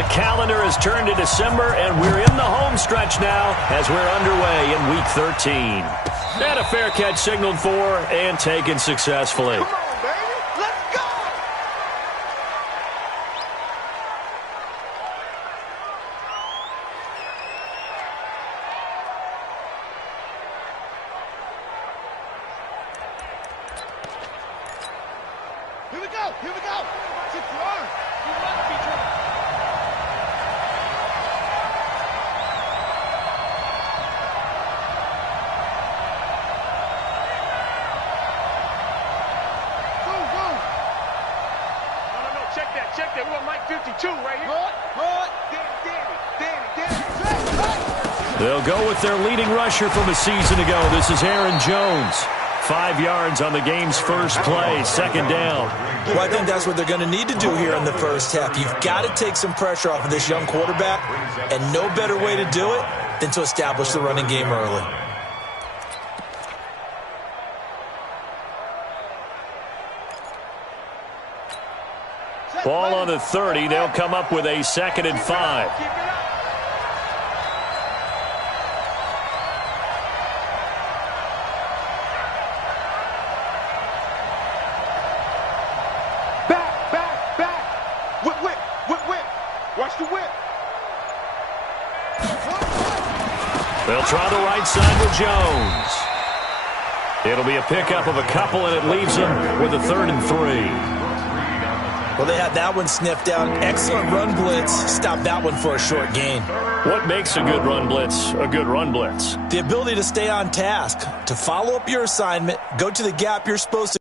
The calendar has turned to December, and we're in the home stretch now as we're underway in Week 13. And a fair catch signaled for and taken successfully. Come on, baby. Let's go! Here we go! Here we go! Sit your arm. You must be trying. Check that. We want Mike 52 right here. Danny. They'll go with their leading rusher from a season ago. This is Aaron Jones. 5 yards on the game's first play, second down. Well, I think that's what they're going to need to do here in the first half. You've got to take some pressure off of this young quarterback, and no better way to do it than to establish the running game early. Ball on the 30. They'll come up with a 2nd and 5. Back. Whip. Watch the whip. They'll try the right side with Jones. It'll be a pickup of a couple, and it leaves them with a 3rd and 3. Well, they had that one sniffed out. Excellent run blitz. Stopped that one for a short gain. What makes a good run blitz a good run blitz? The ability to stay on task, to follow up your assignment, go to the gap you're supposed to.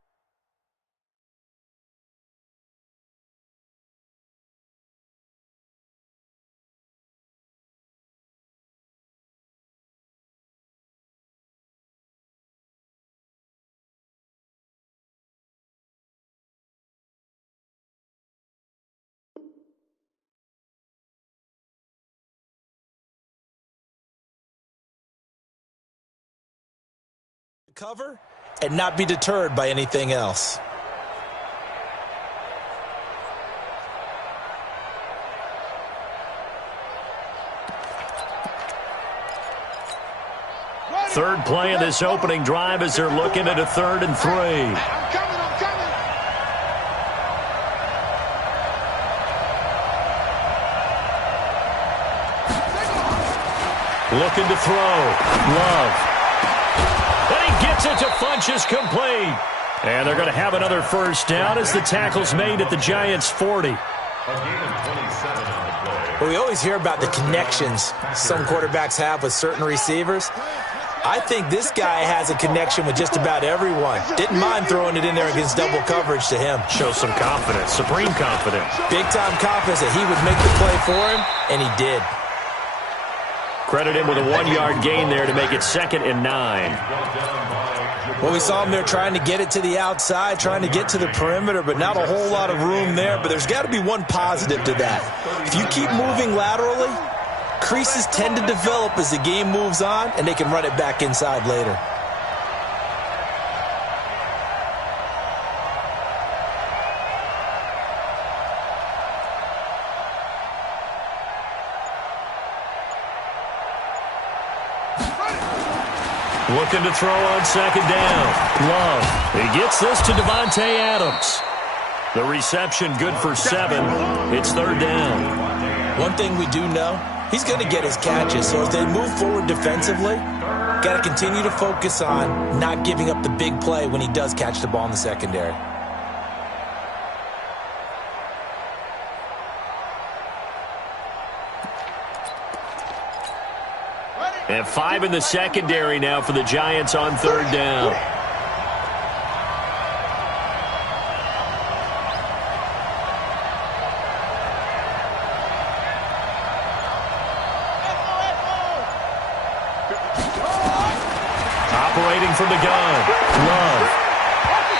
Cover and not be deterred by anything else. Third play of this opening drive as they're looking at a 3rd and 3. I'm coming. Looking to throw. Love. Gets it to Funchess, complete. And they're going to have another first down as the tackle's made at the Giants' 40. Well, we always hear about the connections some quarterbacks have with certain receivers. I think this guy has a connection with just about everyone. Didn't mind throwing it in there against double coverage to him. Shows some confidence, supreme confidence. Big-time confidence that he would make the play for him, and he did. Credit him with a 1-yard gain there to make it 2nd and 9. Well, we saw him there trying to get it to the outside, trying to get to the perimeter, but not a whole lot of room there. But there's got to be one positive to that. If you keep moving laterally, creases tend to develop as the game moves on, and they can run it back inside later. Looking to throw on 2nd down. Love. He gets this to Devontae Adams. The reception good for 7. It's 3rd down. One thing we do know, he's going to get his catches. So as they move forward defensively, got to continue to focus on not giving up the big play when he does catch the ball in the secondary. And 5 in the secondary now for the Giants on 3rd down. Operating from the gun. Love.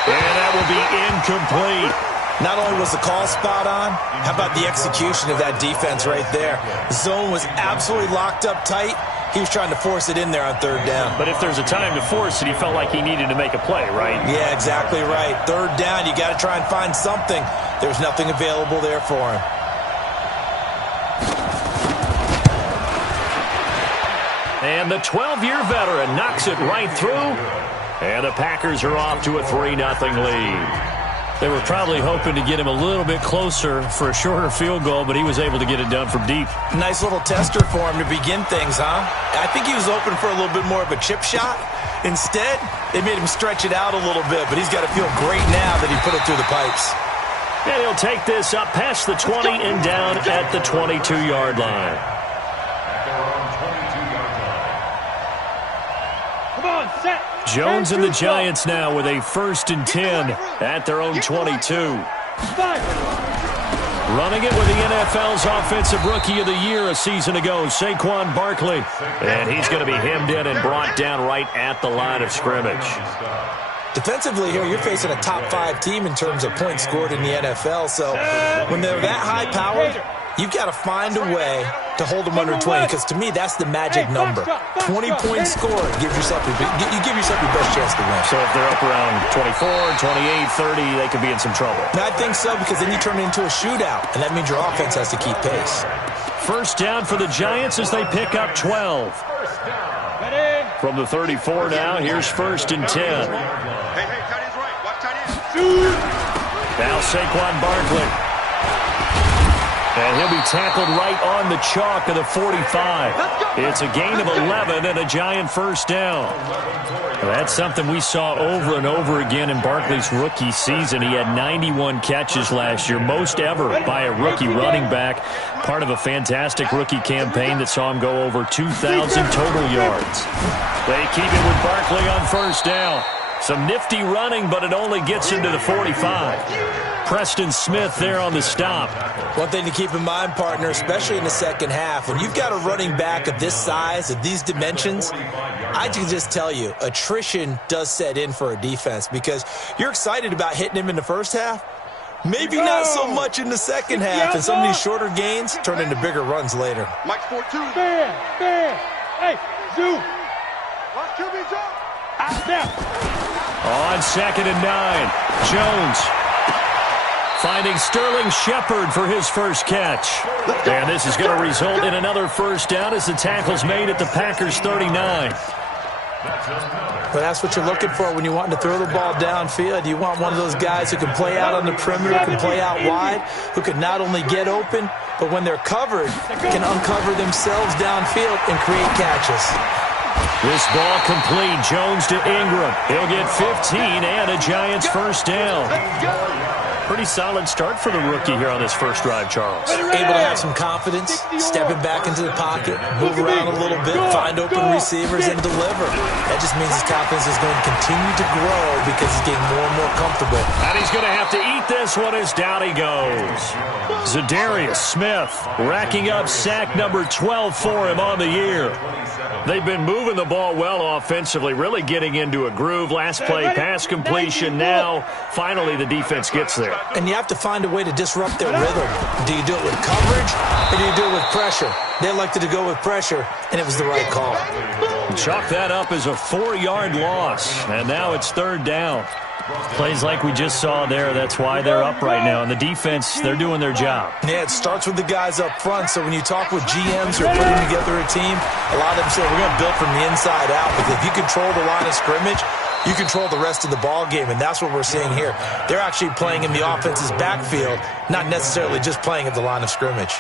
And that will be incomplete. Not only was the call spot on, how about the execution of that defense right there? The zone was absolutely locked up tight. He was trying to force it in there on 3rd down. But if there's a time to force it, he felt like he needed to make a play, right? Yeah, exactly right. 3rd down, you got to try and find something. There's nothing available there for him. And the 12-year veteran knocks it right through. And the Packers are off to a 3-0 lead. They were probably hoping to get him a little bit closer for a shorter field goal, but he was able to get it done from deep. Nice little tester for him to begin things, huh? I think he was hoping for a little bit more of a chip shot. Instead, they made him stretch it out a little bit, but he's got to feel great now that he put it through the pipes. And he'll take this up past the 20 and down at the 22-yard line. Come on, set. Jones and the Giants now with a 1st and 10 at their own 22. Running it with the NFL's Offensive Rookie of the Year a season ago, Saquon Barkley. And he's going to be hemmed in and brought down right at the line of scrimmage. Defensively here, you're facing a top 5 team in terms of points scored in the NFL. So when they're that high-powered, you've got to find a way to hold them under 20, because to me, that's the magic number. 20 points scored, you give yourself your best chance to win. So if they're up around 24, 28, 30, they could be in some trouble. And I think so, because then you turn it into a shootout, and that means your offense has to keep pace. 1st down for the Giants as they pick up 12. From the 34 now, here's 1st and 10. Hey, tight end's right. Watch tight end. Now Saquon Barkley. And he'll be tackled right on the chalk of the 45. It's a gain of 11 and a Giant 1st down. Well, that's something we saw over and over again in Barkley's rookie season. He had 91 catches last year, most ever by a rookie running back. Part of a fantastic rookie campaign that saw him go over 2,000 total yards. They keep it with Barkley on 1st down. Some nifty running, but it only gets into the 45. Preston Smith there on the stop. One thing to keep in mind, partner, especially in the second half, when you've got a running back of this size, of these dimensions, I can just tell you, attrition does set in for a defense, because you're excited about hitting him in the first half. Maybe not so much in the second half, and some of these shorter gains turn into bigger runs later. Mike's 4-2. Hey, zoom. Watch QB jump. Out there. On 2nd and 9, Jones finding Sterling Shepard for his first catch. And this is going to result in another 1st down as the tackle's made at the Packers' 39. But that's what you're looking for when you want to throw the ball downfield. You want one of those guys who can play out on the perimeter, can play out wide, who can not only get open, but when they're covered, can uncover themselves downfield and create catches. This ball complete. Jones to Ingram. He'll get 15 and a Giants 1st down. Pretty solid start for the rookie here on this first drive, Charles. Able to have some confidence, stepping back into the pocket, move around a little bit, find open receivers, and deliver. That just means his confidence is going to continue to grow because he's getting more and more comfortable. And he's going to have to eat this one as down he goes. Zadarius Smith racking up sack number 12 for him on the year. They've been moving the ball well offensively, really getting into a groove. Last play, pass completion. Now, finally, the defense gets there. And you have to find a way to disrupt their rhythm. Do you do it with coverage, or do you do it with pressure? They elected to go with pressure, and it was the right call. Chalk that up as a 4-yard loss, and now it's 3rd down. Plays like we just saw there, that's why they're up right now. And the defense, they're doing their job. Yeah, it starts with the guys up front. So when you talk with GMs who are putting together a team, a lot of them say, we're going to build from the inside out. Because if you control the line of scrimmage, you control the rest of the ball game, and that's what we're seeing here. They're actually playing in the offense's backfield, not necessarily just playing at the line of scrimmage.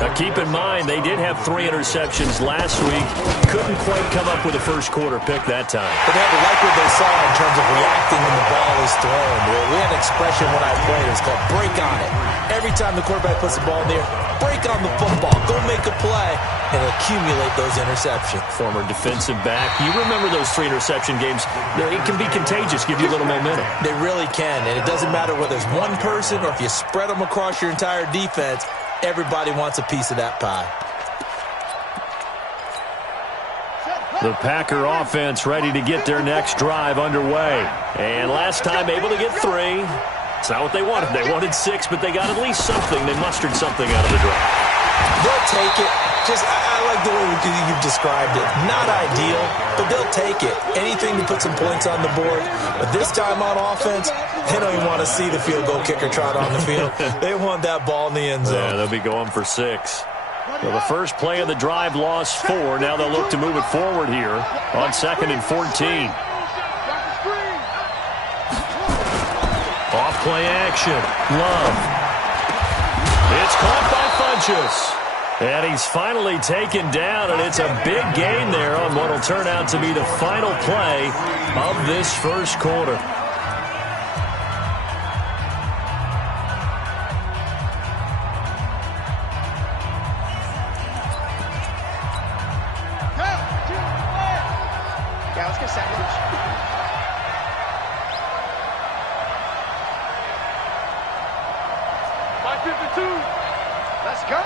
Now keep in mind, they did have 3 interceptions last week. Couldn't quite come up with a first-quarter pick that time. But they had to like what they saw in terms of reacting when the ball is thrown. We had an expression when I played. It's called break on it. Every time the quarterback puts the ball in the air, break on the football. Go make a play and accumulate those interceptions. Former defensive back. You remember those 3 interception games. It can be contagious, give you a little momentum. They really can, and it doesn't matter whether it's one person or if you spread them across your entire defense. Everybody wants a piece of that pie. The Packer offense ready to get their next drive underway. And last time able to get 3. It's not what they wanted. They wanted 6, but they got at least something. They mustered something out of the drive. They'll take it. I like the way you've described it. Not ideal, but they'll take it. Anything to put some points on the board. But this time on offense, they don't even want to see the field goal kicker trot on the field. They want that ball in the end zone. Yeah, they'll be going for 6. Well, the first play of the drive lost 4. Now they'll look to move it forward here on 2nd and 14. Off play action. Love. It's caught by Funchess. And he's finally taken down, and it's a big gain there on what will turn out to be the final play of this first quarter. Yeah, let's get sandwich. Let's go.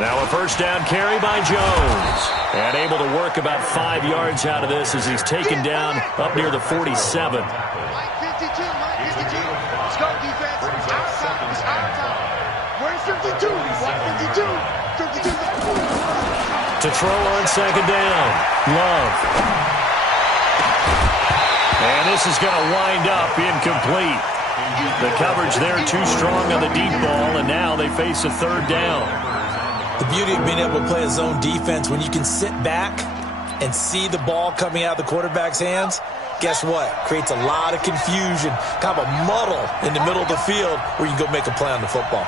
Now a first down carry by Jones. And able to work about 5 yards out of this as he's taken down up near the 47. Mike 52, Mike 52. Let's go, defense. It's our time. It's our time. Where's 52? Mike 52. 52. To throw on 2nd down. Love. And this is going to wind up incomplete. The coverage there too strong on the deep ball, and now they face a 3rd down. The beauty of being able to play a zone defense, when you can sit back and see the ball coming out of the quarterback's hands, guess what? Creates a lot of confusion, kind of a muddle in the middle of the field where you can go make a play on the football.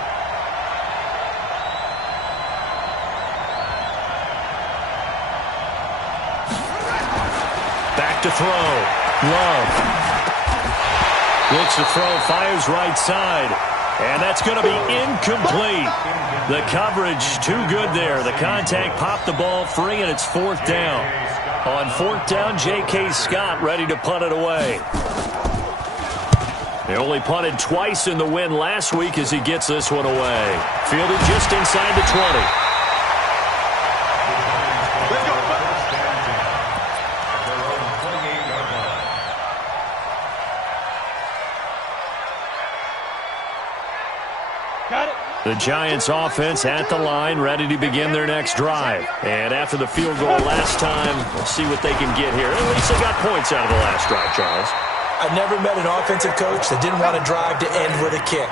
Back to throw. Love. Looks to throw, fires right side. And that's going to be incomplete. The coverage too good there. The contact popped the ball free, and it's 4th down. On 4th down, J.K. Scott ready to punt it away. They only punted twice in the win last week as he gets this one away. Fielded just inside the 20. The Giants offense at the line, ready to begin their next drive. And after the field goal last time, we'll see what they can get here. At least they got points out of the last drive, Charles. I've never met an offensive coach that didn't want to drive to end with a kick.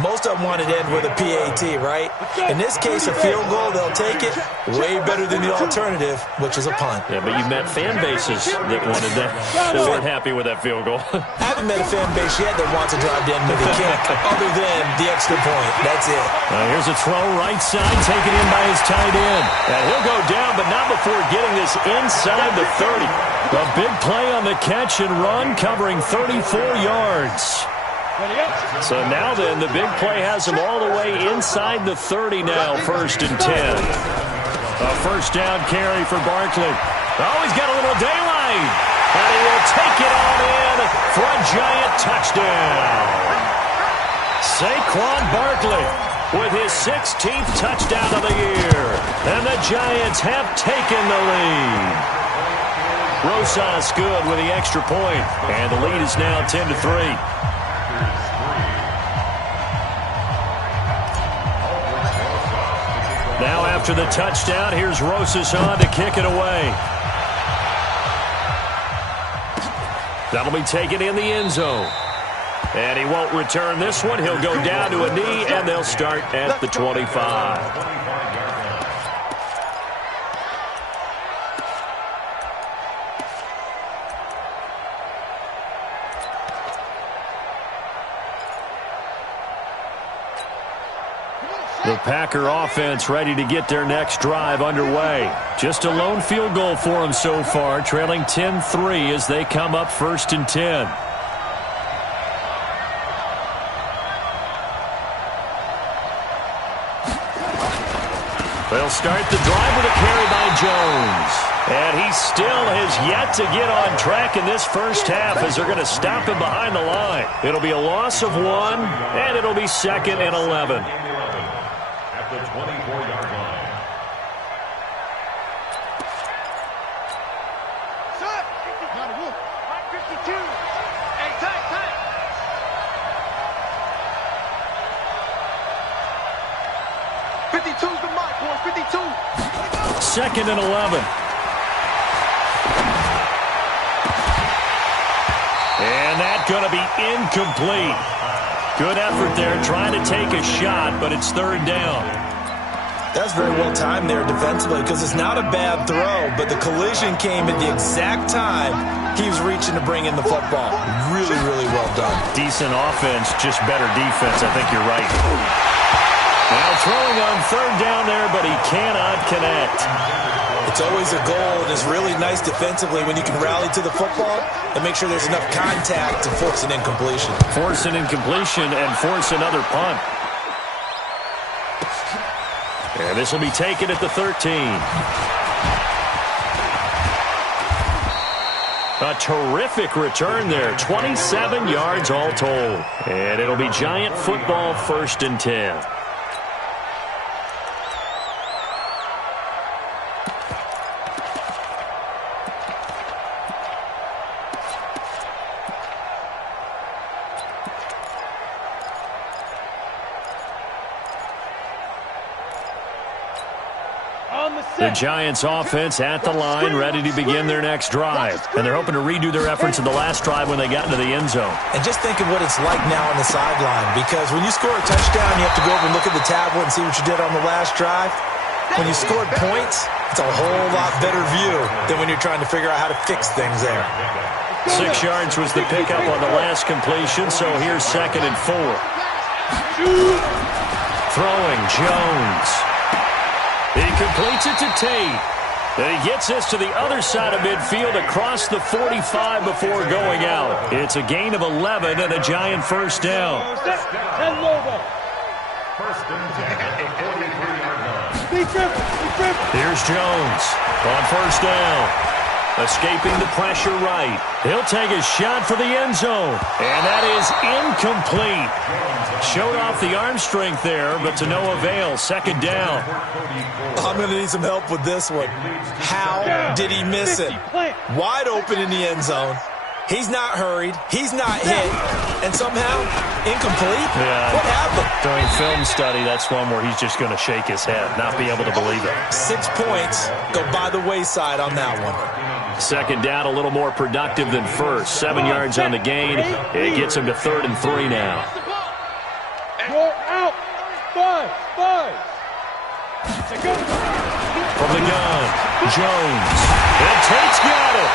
Most of them wanted to end with a PAT, right? In this case, a field goal, they'll take it. Way better than the alternative, which is a punt. Yeah, but you met fan bases that wanted that. They weren't happy with that field goal. I haven't met a fan base yet that wants to drive to end with a kick, other than the extra point. That's it. Here's a throw right side, taken in by his tight end. And he'll go down, but not before getting this inside the 30. A big play on the catch and run, covering 34 yards. So now then, the big play has him all the way inside the 30 now, 1st and 10. A first down carry for Barkley. Oh, he's got a little daylight. And he will take it on in for a Giant touchdown. Saquon Barkley with his 16th touchdown of the year. And the Giants have taken the lead. Rosas good with the extra point. And the lead is now 10-3. Now after the touchdown, here's Rosas on to kick it away. That'll be taken in the end zone. And he won't return this one. He'll go down to a knee, and they'll start at the 25. The Packer offense ready to get their next drive underway. Just a lone field goal for them so far, trailing 10-3 as they come up 1st and 10. They'll start the drive with a carry by Jones. And he still has yet to get on track in this first half as they're going to stop him behind the line. It'll be a loss of 1, and it'll be 2nd and 11. The 24-yard line. Set. Gotta move. 52. Hey, tight. 52's the mark, boys. 52. 2nd and 11. And that's going to be incomplete. Good effort there, trying to take a shot, but it's third down. That's very well timed there defensively because it's not a bad throw, but the collision came at the exact time he was reaching to bring in the football. Really, really well done. Decent offense, just better defense. I think you're right. Now throwing on third down there, but he cannot connect. It's always a goal, and it's really nice defensively when you can rally to the football and make sure there's enough contact to force an incompletion. Force an incompletion and force another punt. And this will be taken at the 13. A terrific return there. 27 yards all told. And it'll be Giant football, 1st and 10. The Giants offense at the line, ready to begin their next drive. And they're hoping to redo their efforts in the last drive when they got into the end zone. And just think of what it's like now on the sideline, because when you score a touchdown, you have to go over and look at the tablet and see what you did on the last drive. When you scored points, it's a whole lot better view than when you're trying to figure out how to fix things there. 6 yards was the pickup on the last completion, so here's 2nd and 4. Throwing, Jones. He completes it to Tate. And he gets this to the other side of midfield across the 45 before going out. It's a gain of 11 and a Giant first down. First and 10 at the 43-yard line. Here's Jones on first down. Escaping the pressure right. He'll take a shot for the end zone. And that is incomplete. Showed off the arm strength there, but to no avail. 2nd down. I'm going to need some help with this one. How did he miss it? Wide open in the end zone. He's not hurried. He's not hit. And somehow, incomplete? Yeah. What happened? During film study, that's one where he's just going to shake his head, not be able to believe it. 6 points go by the wayside on that one. 2nd down, a little more productive than first. 7 yards on the gain. It gets him to 3rd and 3 now. You're out. 5. From the gun, Jones. And Tate's got it.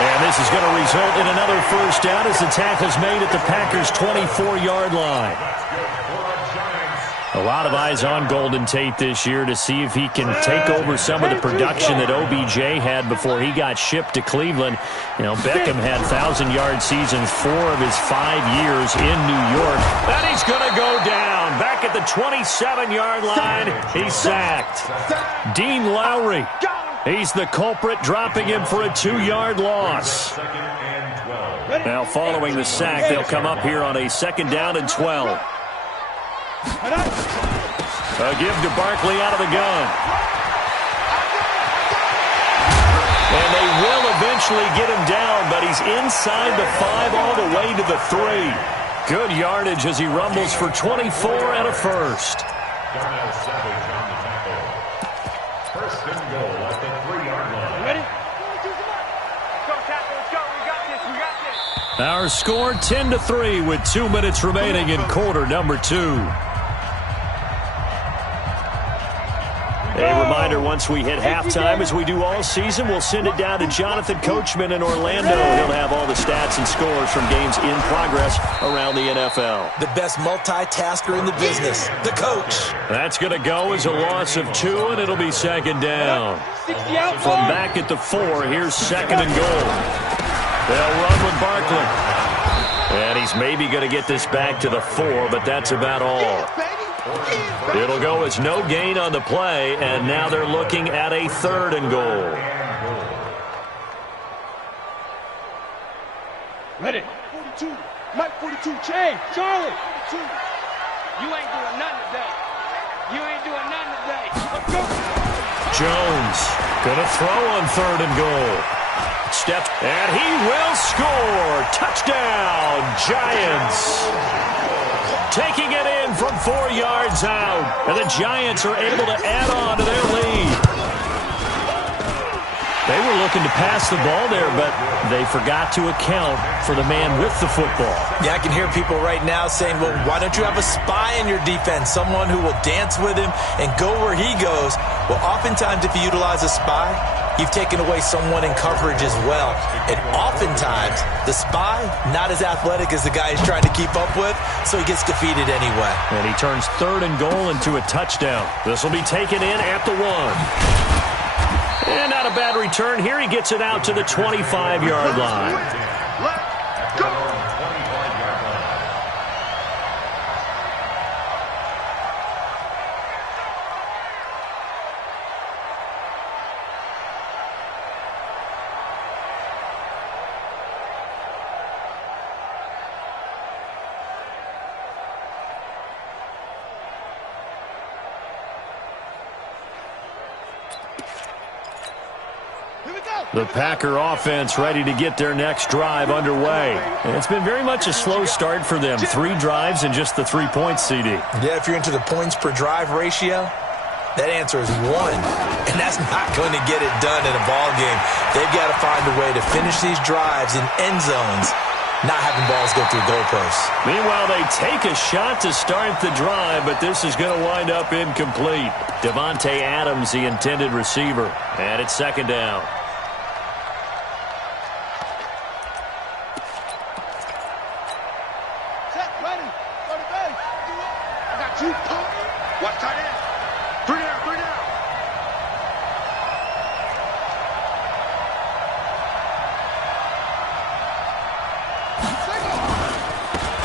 And this is going to result in another first down as the tackle's made at the Packers' 24-yard line. A lot of eyes on Golden Tate this year to see if he can take over some of the production that OBJ had before he got shipped to Cleveland. You know, Beckham had 1,000-yard seasons 4 of his 5 years in New York. And he's going to go down. Back at the 27-yard line, he's sacked. Dean Lowry, he's the culprit, dropping him for a 2-yard loss. Now, following the sack, they'll come up here on a 2nd down and 12. A give to Barkley out of the gun. And they will eventually get him down, but he's inside the 5 all the way to the 3. Good yardage as he rumbles for 24 and a first. First and goal at the 3-yard line. Ready? Our score 10-3 with 2 minutes remaining in quarter number 2. A reminder, once we hit halftime, as we do all season, we'll send it down to Jonathan Coachman in Orlando. He'll have all the stats and scores from games in progress around the NFL. The best multitasker in the business, the coach. That's going to go as a loss of 2, and it'll be 2nd down. From back at the 4, here's 2nd and goal. They'll run with Barkley. And he's maybe going to get this back to the 4, but that's about all. It'll go as no gain on the play, and now they're looking at a 3rd and goal. Ready? 42. Mike 42. Hey, Charlie. 42. You ain't doing nothing today. You ain't doing nothing today. Let's go. Jones gonna throw on 3rd and goal. Steps, and he will score. Touchdown, Giants. Taking it in from 4 yards out. And the Giants are able to add on to their lead. They were looking to pass the ball there, but they forgot to account for the man with the football. Yeah, I can hear people right now saying, well, why don't you have a spy in your defense, someone who will dance with him and go where he goes? Well, oftentimes if you utilize a spy, you've taken away someone in coverage as well. And oftentimes, the spy, not as athletic as the guy he's trying to keep up with, so he gets defeated anyway. And he turns 3rd and goal into a touchdown. This will be taken in at the 1. And not a bad return here. He gets it out to the 25-yard line. Let's go. The Packer offense ready to get their next drive underway. And it's been very much a slow start for them. 3 drives and just the 3 points, CD. Yeah, if you're into the points per drive ratio, that answer is 1. And that's not going to get it done in a ball game. They've got to find a way to finish these drives in end zones, not having balls go through goalposts. Meanwhile, they take a shot to start the drive, but this is going to wind up incomplete. Devontae Adams, the intended receiver. And it's 2nd down. Watch tight end. 3 down, 3 down.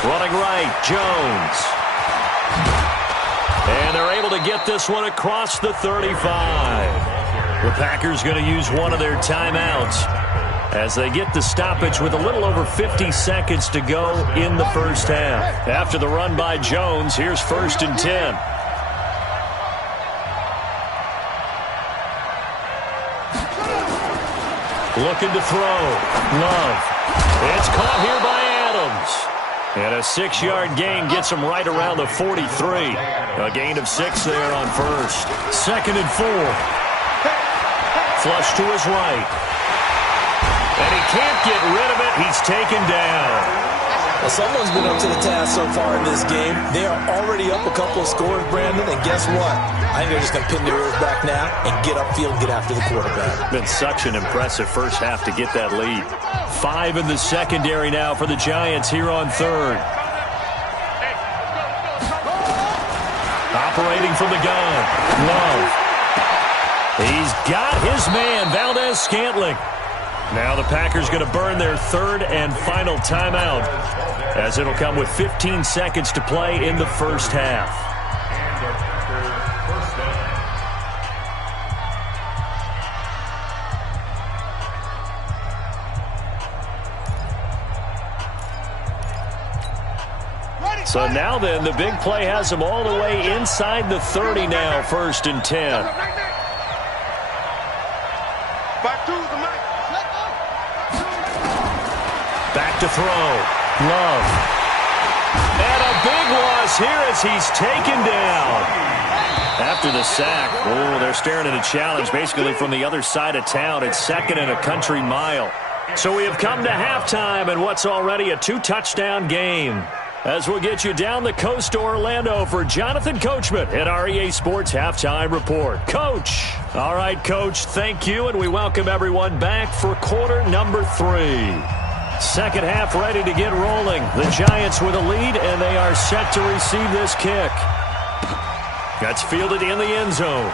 Running right, Jones. And they're able to get this one across the 35. The Packers going to use one of their timeouts as they get the stoppage with a little over 50 seconds to go in the first half. After the run by Jones, here's 1st and 10. Looking to throw. Love. It's caught here by Adams. And a 6-yard gain gets him right around the 43. A gain of 6 there on 1st. 2nd and 4. Flush to his right. And he can't get rid of it. He's taken down. Well, someone's been up to the task so far in this game. They are already up a couple of scores, Brandon, and guess what? I think they're just going to pin their ears back now and get upfield and get after the quarterback. Been such an impressive first half to get that lead. 5 in the secondary now for the Giants here on 3rd. Operating from the gun. Love. He's got his man, Valdez-Scantling. Now the Packers going to burn their 3rd and final timeout, as it'll come with 15 seconds to play in the first half. So now then, the big play has them all the way inside the 30 now, 1st and 10. Back to throw. Love. And a big loss here as he's taken down. After the sack, they're staring at a challenge basically from the other side of town. It's 2nd and a country mile. So we have come to halftime in what's already a 2-touchdown game. As we'll get you down the coast to Orlando for Jonathan Coachman at our EA Sports Halftime Report. Coach. All right, Coach, thank you, and we welcome everyone back for quarter number 3. Second half ready to get rolling. The Giants with a lead, and they are set to receive this kick. That's fielded in the end zone.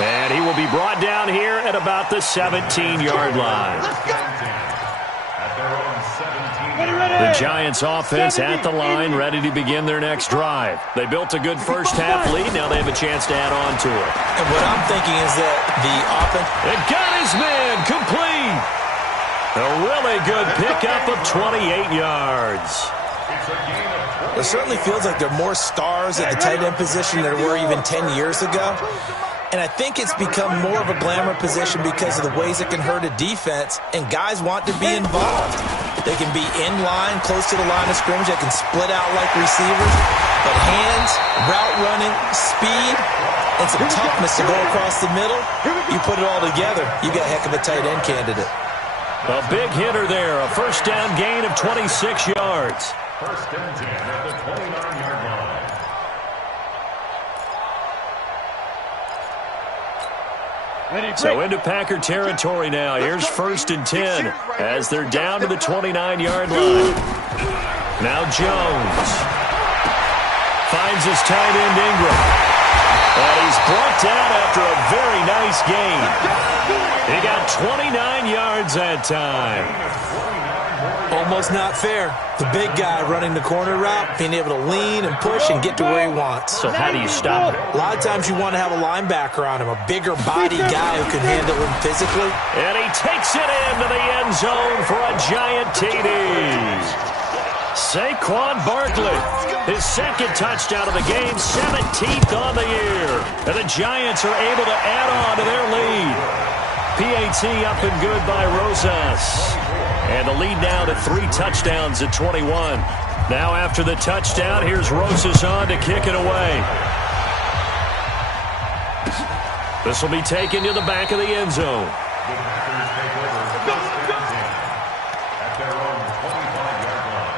And he will be brought down here at about the 17-yard line. The Giants offense at the line, ready to begin their next drive. They built a good first half lead. Now they have a chance to add on to it. And what I'm thinking is that the offense... It got his man complete. A really good pickup of 28 yards. It certainly feels like there are more stars at the tight end position than there were even 10 years ago. And I think it's become more of a glamour position because of the ways it can hurt a defense, and guys want to be involved. They can be in line, close to the line of scrimmage. They can split out like receivers. But hands, route running, speed, and some toughness to go across the middle. You put it all together, you got a heck of a tight end candidate. A big hitter there, a first down gain of 26 yards. First and 10 at the 29-yard line. So into Packer territory now. Here's first and 10 as they're down to the 29-yard line. Now Jones finds his tight end Ingram. And he's brought down after a very nice gain. He got 29 yards that time. Almost not fair. The big guy running the corner route, being able to lean and push and get to where he wants. So how do you stop it? A lot of times you want to have a linebacker on him, a bigger body guy who can handle him physically. And he takes it into the end zone for a giant TD. Saquon Barkley, his second touchdown of the game, 17th on the year. And the Giants are able to add on to their lead. PAT up and good by Rosas. And the lead now to 3 touchdowns at 21. Now after the touchdown, here's Rosas on to kick it away. This will be taken to the back of the end zone. The Packers take over first and 10 at their own 25-yard line.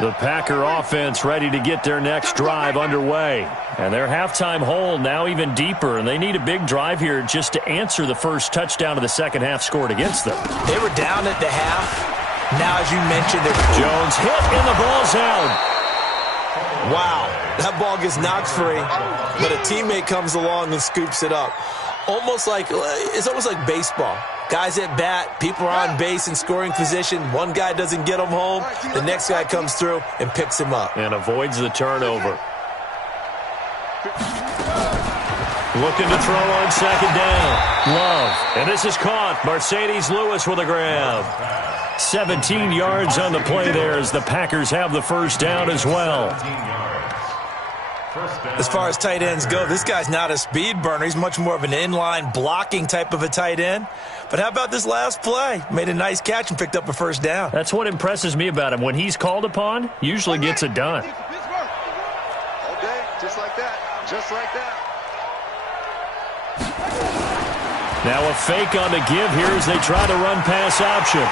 The Packer offense ready to get their next drive underway. And their halftime hole now even deeper, and they need a big drive here just to answer the first touchdown of the second half scored against them. They were down at the half. Now, as you mentioned, Jones hit and the ball's out. Wow, that ball gets knocked free, but a teammate comes along and scoops it up. It's almost like baseball. Guys at bat, people are on base in scoring position. One guy doesn't get him home. The next guy comes through and picks him up. And avoids the turnover. Looking to throw on second down. Love. And this is caught. Mercedes Lewis with a grab. 17 yards on the play there as the Packers have the first down as well. As far as tight ends go, this guy's not a speed burner. He's much more of an inline blocking type of a tight end. But how about this last play? Made a nice catch and picked up a first down. That's what impresses me about him. When he's called upon, usually gets it done. All day, just like that. Just like that. Now a fake on the give here as they try to run pass option.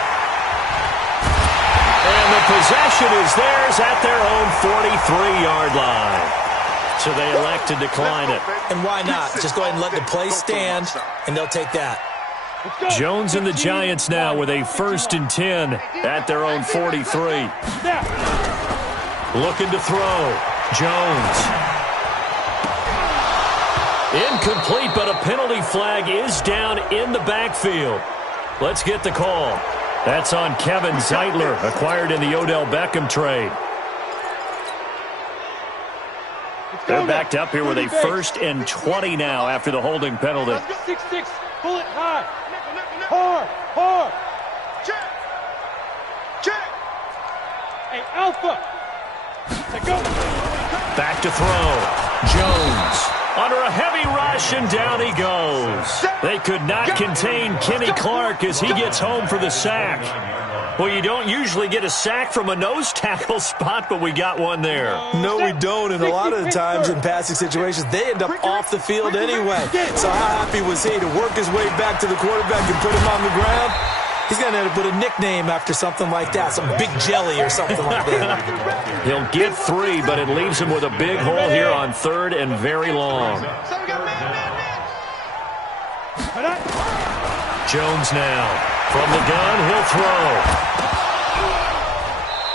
And the possession is theirs at their own 43-yard line. So they elect to decline it. And why not? Just go ahead and let the play stand, and they'll take that. Jones and the Giants now with a first and 10 at their own 43. Looking to throw. Jones. Incomplete, but a penalty flag is down in the backfield. Let's get the call. That's on Kevin Zeitler, acquired in the Odell Beckham trade. They're backed up here with a first and 20 now after the holding penalty. 6-6, pull it high. Hard. Check. Hey, Alpha. Let go. Back to throw. Jones under a heavy rush, and down he goes. They could not contain Kenny Clark as he gets home for the sack. Well, you don't usually get a sack from a nose tackle spot, but we got one there. No, we don't, and a lot of the times in passing situations, they end up off the field anyway. So how happy was he to work his way back to the quarterback and put him on the ground? He's going to end up with a nickname after something like that, some Big Jelly or something like that. He'll get 3, but it leaves him with a big hole here on third and very long. Jones now. From the gun, he'll throw.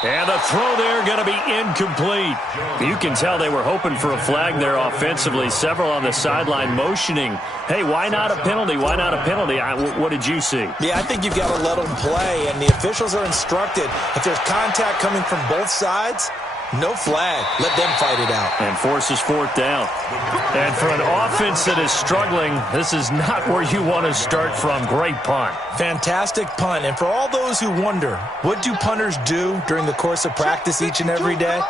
And the throw there going to be incomplete. You can tell they were hoping for a flag there offensively. Several on the sideline motioning, hey, why not a penalty? Why not a penalty? What did you see? Yeah, I think you've got to let them play, and the officials are instructed. If there's contact coming from both sides, No flag. Let them fight it out. And forces fourth down. And for an offense that is struggling, this is not where you want to start from. Great punt. Fantastic punt. And for all those who wonder, what do punters do during the course of practice each and every day?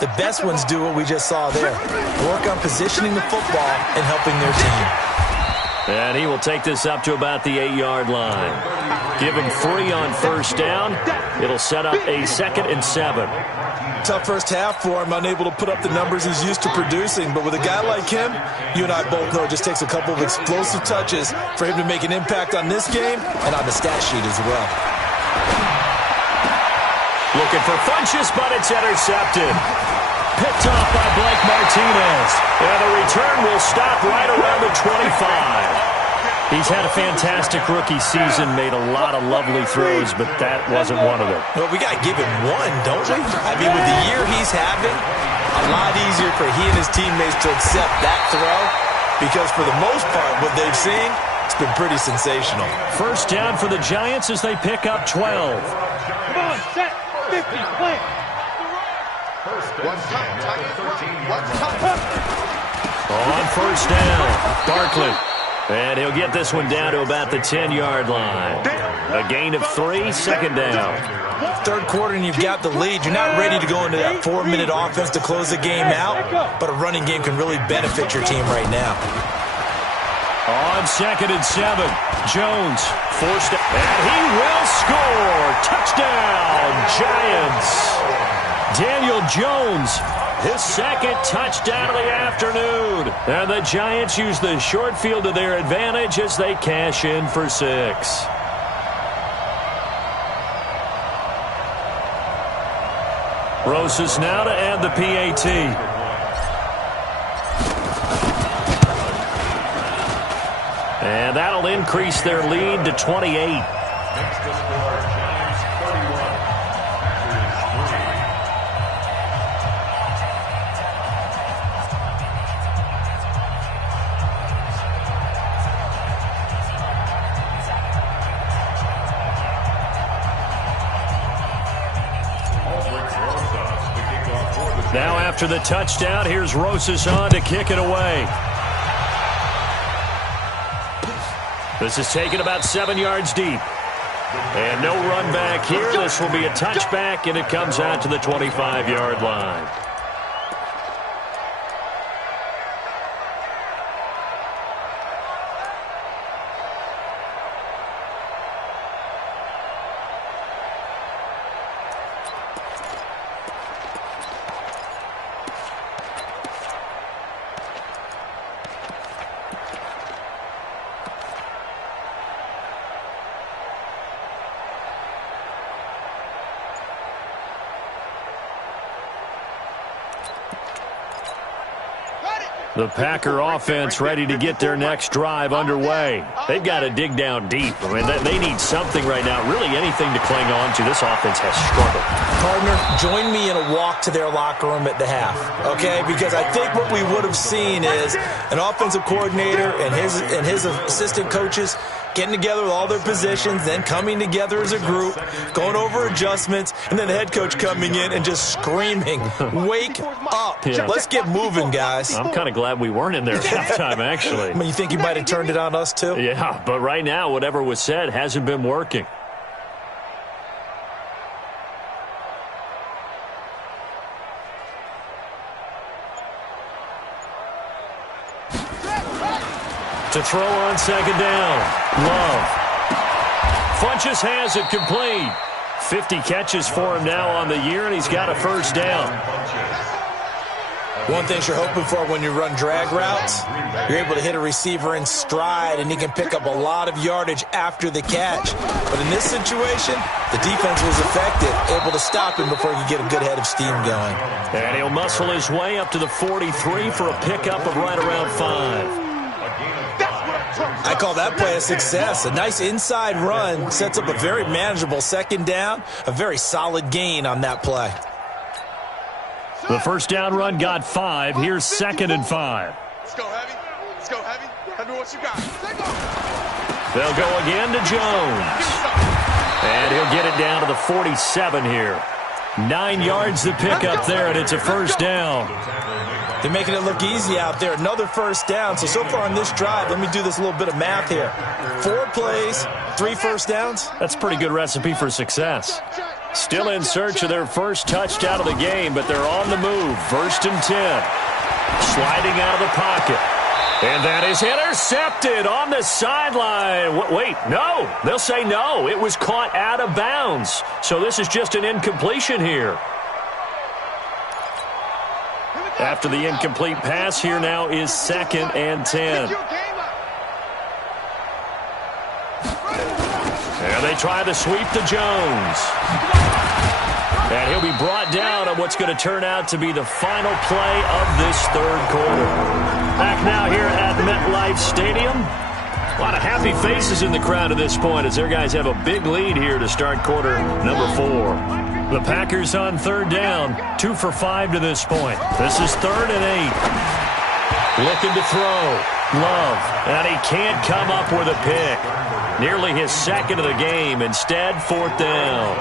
The best ones do what we just saw there. Work on positioning the football and helping their team. And he will take this up to about the 8-yard line. Give him 3 on first down. It'll set up a 2nd and 7. Tough first half for him, unable to put up the numbers he's used to producing. But with a guy like him, you and I both know it just takes a couple of explosive touches for him to make an impact on this game and on the stat sheet as well. Looking for Funchess, but it's intercepted. Picked off by Blake Martinez. And the return will stop right around the 25. He's had a fantastic rookie season, made a lot of lovely throws, but that wasn't one of them. Well, we got to give him one, don't we? I mean, with the year he's having, a lot easier for he and his teammates to accept that throw because for the most part, what they've seen, it's been pretty sensational. First down for the Giants as they pick up 12. Come on, set, 50, plant. One time, tight end, one time. On first down, Barkley. And he'll get this one down to about the 10-yard line. A gain of 3, 2nd down. Third quarter and you've got the lead. You're not ready to go into that 4-minute offense to close the game out, but a running game can really benefit your team right now. On 2nd and 7, Jones forced it, and he will score. Touchdown, Giants. Daniel Jones, his 2nd touchdown of the afternoon. And the Giants use the short field to their advantage as they cash in for 6. Rosas now to add the PAT. And that'll increase their lead to 28. Next to score, Giants 31. Now after the touchdown, here's Rosas on to kick it away. This is taken about 7 yards deep. And no run back here. This will be a touchback, and it comes out to the 25-yard line. The Packer offense ready to get their next drive underway. They've got to dig down deep. I mean, they need something right now, really anything to cling on to. This offense has struggled. Partner, join me in a walk to their locker room at the half, okay? Because I think what we would have seen is an offensive coordinator and his assistant coaches getting together with all their positions, then coming together as a group, going over adjustments, and then the head coach coming in and just screaming, wake up. Yeah. Let's get moving, guys. I'm kind of glad we weren't in there at halftime, actually. I mean, you think he might have turned it on us, too? Yeah, but right now, whatever was said hasn't been working. To throw on 2nd down. Love. Funchess has it complete. 50 catches for him now on the year, and he's got a first down. One thing you're hoping for when you run drag routes, you're able to hit a receiver in stride, and he can pick up a lot of yardage after the catch. But in this situation, the defense was effective, able to stop him before he could get a good head of steam going. And he'll muscle his way up to the 43 for a pickup of right around 5. I call that play a success. A nice inside run sets up a very manageable 2nd down, a very solid gain on that play. The first down run got 5. Here's 2nd and 5. Let's go heavy. Let's go heavy. Tell me what you got. They'll go again to Jones. And he'll get it down to the 47 here. 9 yards to pick up there, and it's a first down. They're making it look easy out there. Another first down. So far on this drive, let me do this little bit of math here. 4 plays, 3 first downs. That's a pretty good recipe for success. Still in search of their first touchdown of the game, but they're on the move. 1st and 10. Sliding out of the pocket. And that is intercepted on the sideline. Wait, no. They'll say no. It was caught out of bounds. So this is just an incompletion here. After the incomplete pass, here now is 2nd and 10. And they try to sweep to Jones. And he'll be brought down on what's going to turn out to be the final play of this 3rd quarter. Back now here at MetLife Stadium. A lot of happy faces in the crowd at this point as their guys have a big lead here to start quarter number 4. The Packers on 3rd down, 2 for 5 to this point. This is 3rd and 8. Looking to throw. Love. And he can't come up with a pick. Nearly his 2nd of the game. Instead, 4th down.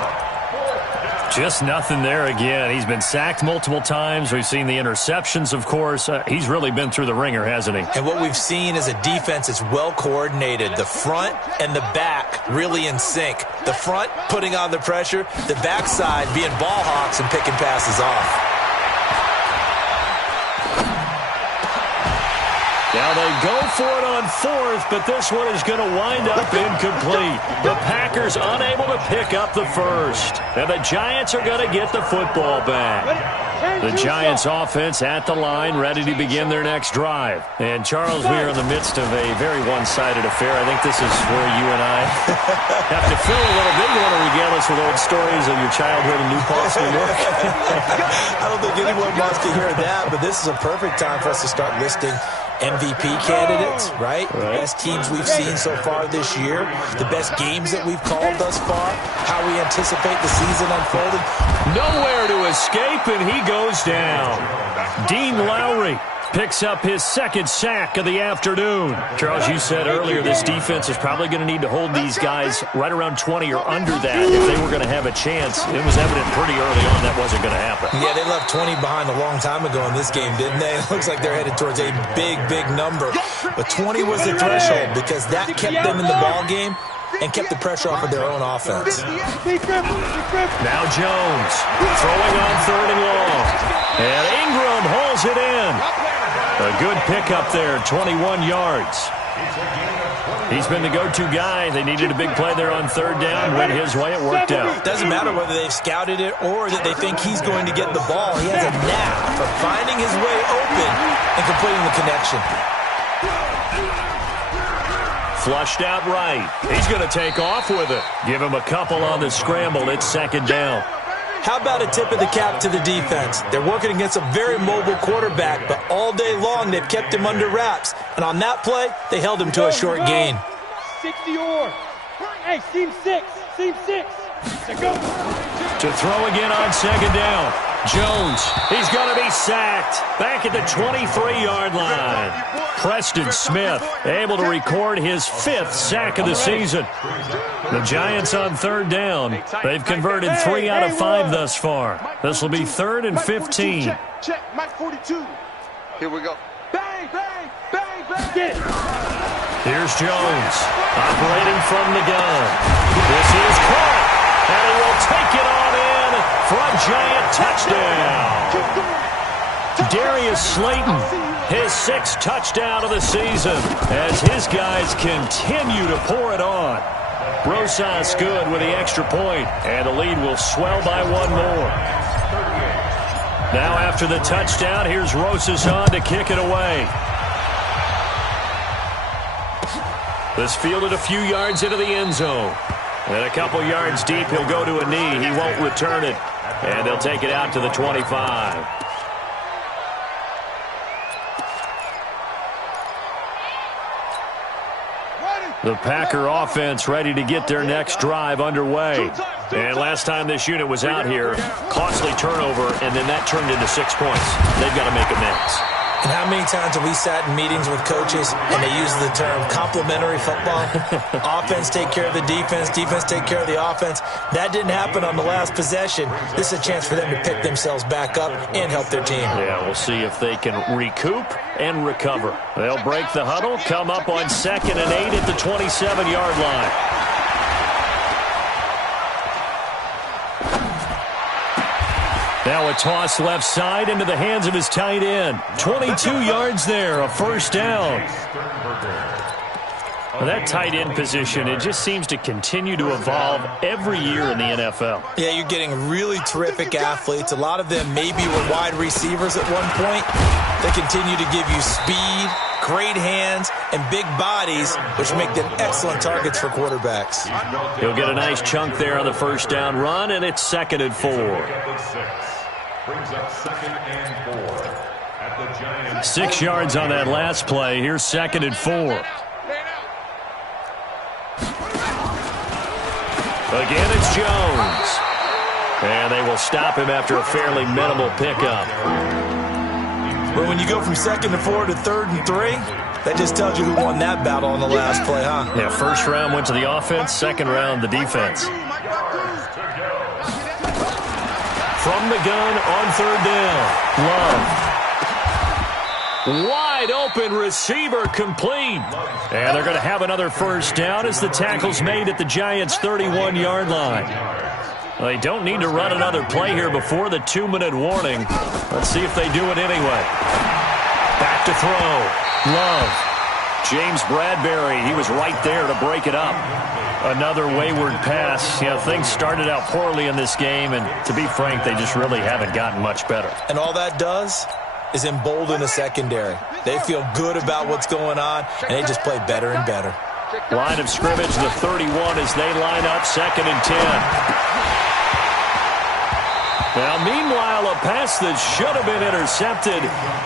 Just nothing there again. He's been sacked multiple times. We've seen the interceptions, of course. He's really been through the ringer, hasn't he? And what we've seen is a defense that's well coordinated. The front and the back really in sync. The front putting on the pressure. The backside being ball hawks and picking passes off. Now they go for it on 4th, but this one is going to wind up incomplete. The Packers unable to pick up the first. And the Giants are going to get the football back. The Giants offense at the line, ready to begin their next drive. And Charles, we are in the midst of a very one-sided affair. I think this is where you and I have to fill a little bit. You want to regale us with old stories of your childhood in New Paltz, New York? I don't think anyone wants to hear that, but this is a perfect time for us to start listing MVP candidates, right? The best teams we've seen so far this year, the best games that we've called thus far, how we anticipate the season unfolding. Nowhere to escape, and he goes down. Dean Lowry picks up his 2nd sack of the afternoon. Charles, you said earlier this defense is probably going to need to hold these guys right around 20 or under that if they were going to have a chance. It was evident pretty early on that wasn't going to happen. Yeah, they left 20 behind a long time ago in this game, didn't they? It looks like they're headed towards a big, big number. But 20 was the threshold because that kept them in the ball game and kept the pressure off of their own offense. Now Jones throwing on 3rd and long. And Ingram hauls it in. A good pickup there, 21 yards. He's been the go-to guy. They needed a big play there on 3rd down. Went his way, it worked out. Doesn't matter whether they've scouted it or that they think he's going to get the ball. He has a knack for finding his way open and completing the connection. Flushed out right. He's going to take off with it. Give him a couple on the scramble. It's 2nd down. How about a tip of the cap to the defense? They're working against a very mobile quarterback, but all day long they've kept him under wraps. And on that play, they held him to a short gain. 60 or. Hey, seam 6. Seam 6. Go. To throw again on 2nd down. Jones, he's going to be sacked. Back at the 23-yard line. Preston Smith able to record his 5th sack of the season. The Giants on 3rd down. They've converted 3 out of 5 thus far. This will be 3rd and 15. Check, Mike 42. Here we go. Bang, bang, bang, bang. Get it. Here's Jones operating from the gun. This is caught. And he will take it on in for a Giant touchdown. Darius Slayton, his 6th touchdown of the season as his guys continue to pour it on. Rosas good with the extra point, and the lead will swell by 1 more. Now after the touchdown, here's Rosas on to kick it away. This fielded a few yards into the end zone. And a couple yards deep, he'll go to a knee. He won't return it. And they'll take it out to the 25. The Packer offense ready to get their next drive underway. And last time this unit was out here, costly turnover, and then that turned into 6 points. They've got to make amends. And how many times have we sat in meetings with coaches and they use the term complementary football? Offense take care of the defense, defense take care of the offense. That didn't happen on the last possession. This is a chance for them to pick themselves back up and help their team. Yeah, we'll see if they can recoup and recover. They'll break the huddle, come up on 2nd and 8 at the 27-yard line. Now a toss left side into the hands of his tight end. 22 yards there, a first down. Well, that tight end position, it just seems to continue to evolve every year in the NFL. Yeah, you're getting really terrific athletes. A lot of them maybe were wide receivers at one point. They continue to give you speed, great hands, and big bodies, which make them excellent targets for quarterbacks. He'll get a nice chunk there on the first down run, and it's 2nd and 4. Brings up 2nd and 4 at the Giants. 6 yards on that last play. Here's 2nd and 4. Again, it's Jones. And they will stop him after a fairly minimal pickup. But when you go from 2nd and 4 to 3rd and 3, that just tells you who won that battle on the last play, huh? Yeah, first round went to the offense, second round the defense. From the gun on 3rd down. Love. Wide open receiver complete. And they're going to have another first down as the tackle's made at the Giants' 31-yard line. Well, they don't need to run another play here before the 2-minute warning. Let's see if they do it anyway. Back to throw. Love. James Bradbury, he was right there to break it up. Another wayward pass. You know, things started out poorly in this game, and to be frank, they just really haven't gotten much better. And all that does is embolden the secondary. They feel good about what's going on, and they just play better and better. Line of scrimmage, the 31 as they line up, 2nd and 10. Now, meanwhile, a pass that should have been intercepted,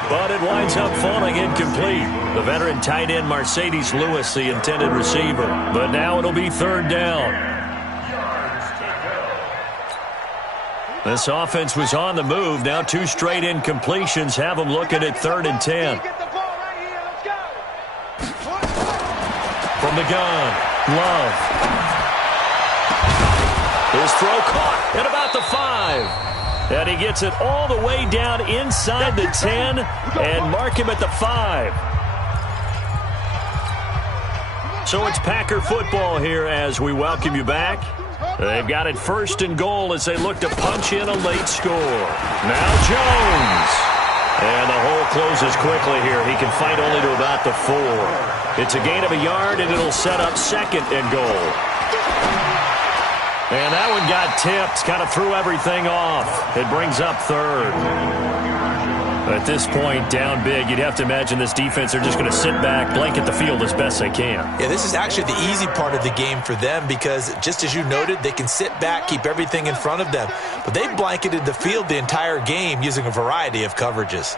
but it winds up falling incomplete. The veteran tight end Mercedes Lewis, the intended receiver. But now it'll be 3rd down. This offense was on the move. Now 2 straight incompletions have them looking at 3rd and 10. From the gun, Love. His throw caught at about the 5. And he gets it all the way down inside the 10 and mark him at the 5. So it's Packer football here as we welcome you back. They've got it 1st and goal as they look to punch in a late score. Now Jones. And the hole closes quickly here. He can fight only to about the 4. It's a gain of a yard, and it'll set up 2nd and goal. And that one got tipped, kind of threw everything off. It brings up 3rd. At this point, down big, you'd have to imagine this defense are just going to sit back, blanket the field as best they can. Yeah, this is actually the easy part of the game for them because, just as you noted, they can sit back, keep everything in front of them. But they blanketed the field the entire game using a variety of coverages.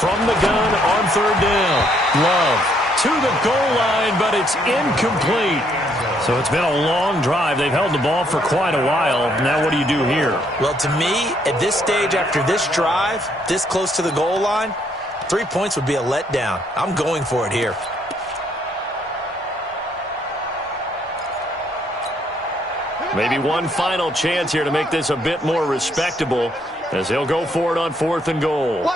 From the gun on 3rd down. Love to the goal line, but it's incomplete. So it's been a long drive. They've held the ball for quite a while. Now what do you do here? Well, to me, at this stage, after this drive, this close to the goal line, 3 points would be a letdown. I'm going for it here. Maybe one final chance here to make this a bit more respectable as he'll go for it on 4th and goal.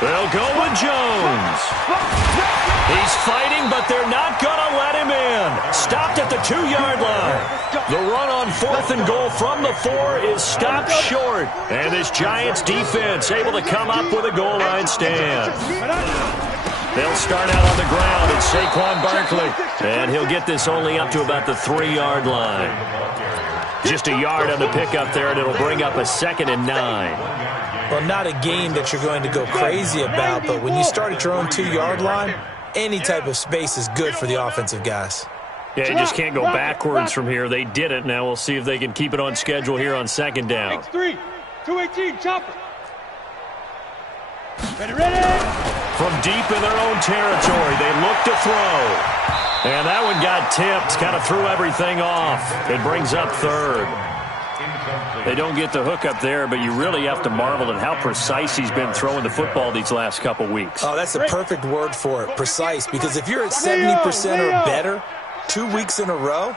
They'll go with Jones. He's fighting, but they're not going to let him in. Stopped at the 2-yard line. The run on 4th and goal from the 4 is stopped short. And this Giants defense able to come up with a goal line stand. They'll start out on the ground. It's Saquon Barkley. And he'll get this only up to about the 3-yard line. Just a yard on the pickup there, and it'll bring up a 2nd and 9. Well, not a game that you're going to go crazy about, but when you start at your own 2-yard line, any type of space is good for the offensive guys. Yeah, you just can't go backwards from here. They did it. Now we'll see if they can keep it on schedule here on 2nd down. X3, 218, chopper. Ready. From deep in their own territory, they look to throw. And that one got tipped, kind of threw everything off. It brings up third. They don't get the hook up there, but you really have to marvel at how precise he's been throwing the football these last couple weeks. Oh, that's the perfect word for it, precise, because if you're at 70% or better 2 weeks in a row,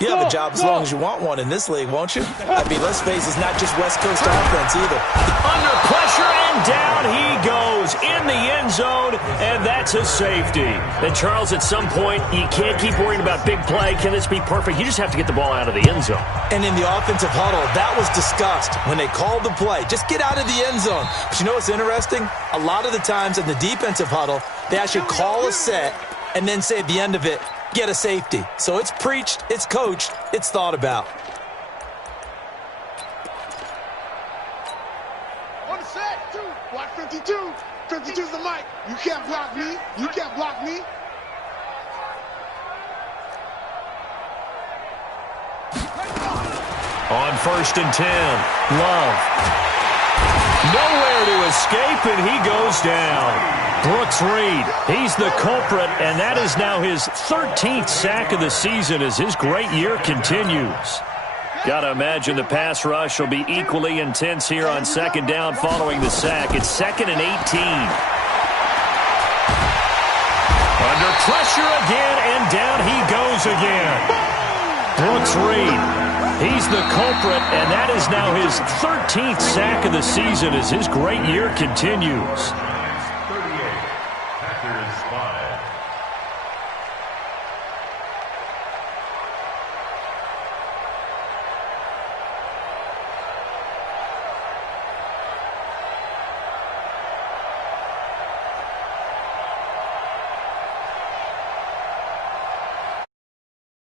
you have a job as long as you want one in this league, won't you? I mean, let's face it, it's not just West Coast offense either. Under pressure, and down he goes in the end zone, and that's a safety. And, Charles, at some point, you can't keep worrying about big play. Can this be perfect? You just have to get the ball out of the end zone. And in the offensive huddle, that was discussed when they called the play. Just get out of the end zone. But you know what's interesting? A lot of the times in the defensive huddle, they actually call a set and then say at the end of it, get a safety. So it's preached, it's coached, it's thought about. On the set, two. Watch 52. 52's the mic. You can't block me. You can't block me. On 1st and 10, Love. Nowhere to escape, and he goes down. Brooks Reed, he's the culprit, and that is now his 13th sack of the season as his great year continues. Got to imagine the pass rush will be equally intense here on 2nd down following the sack. It's 2nd and 18. Under pressure again, and down he goes again. Brooks Reed, he's the culprit, and that is now his 13th sack of the season as his great year continues.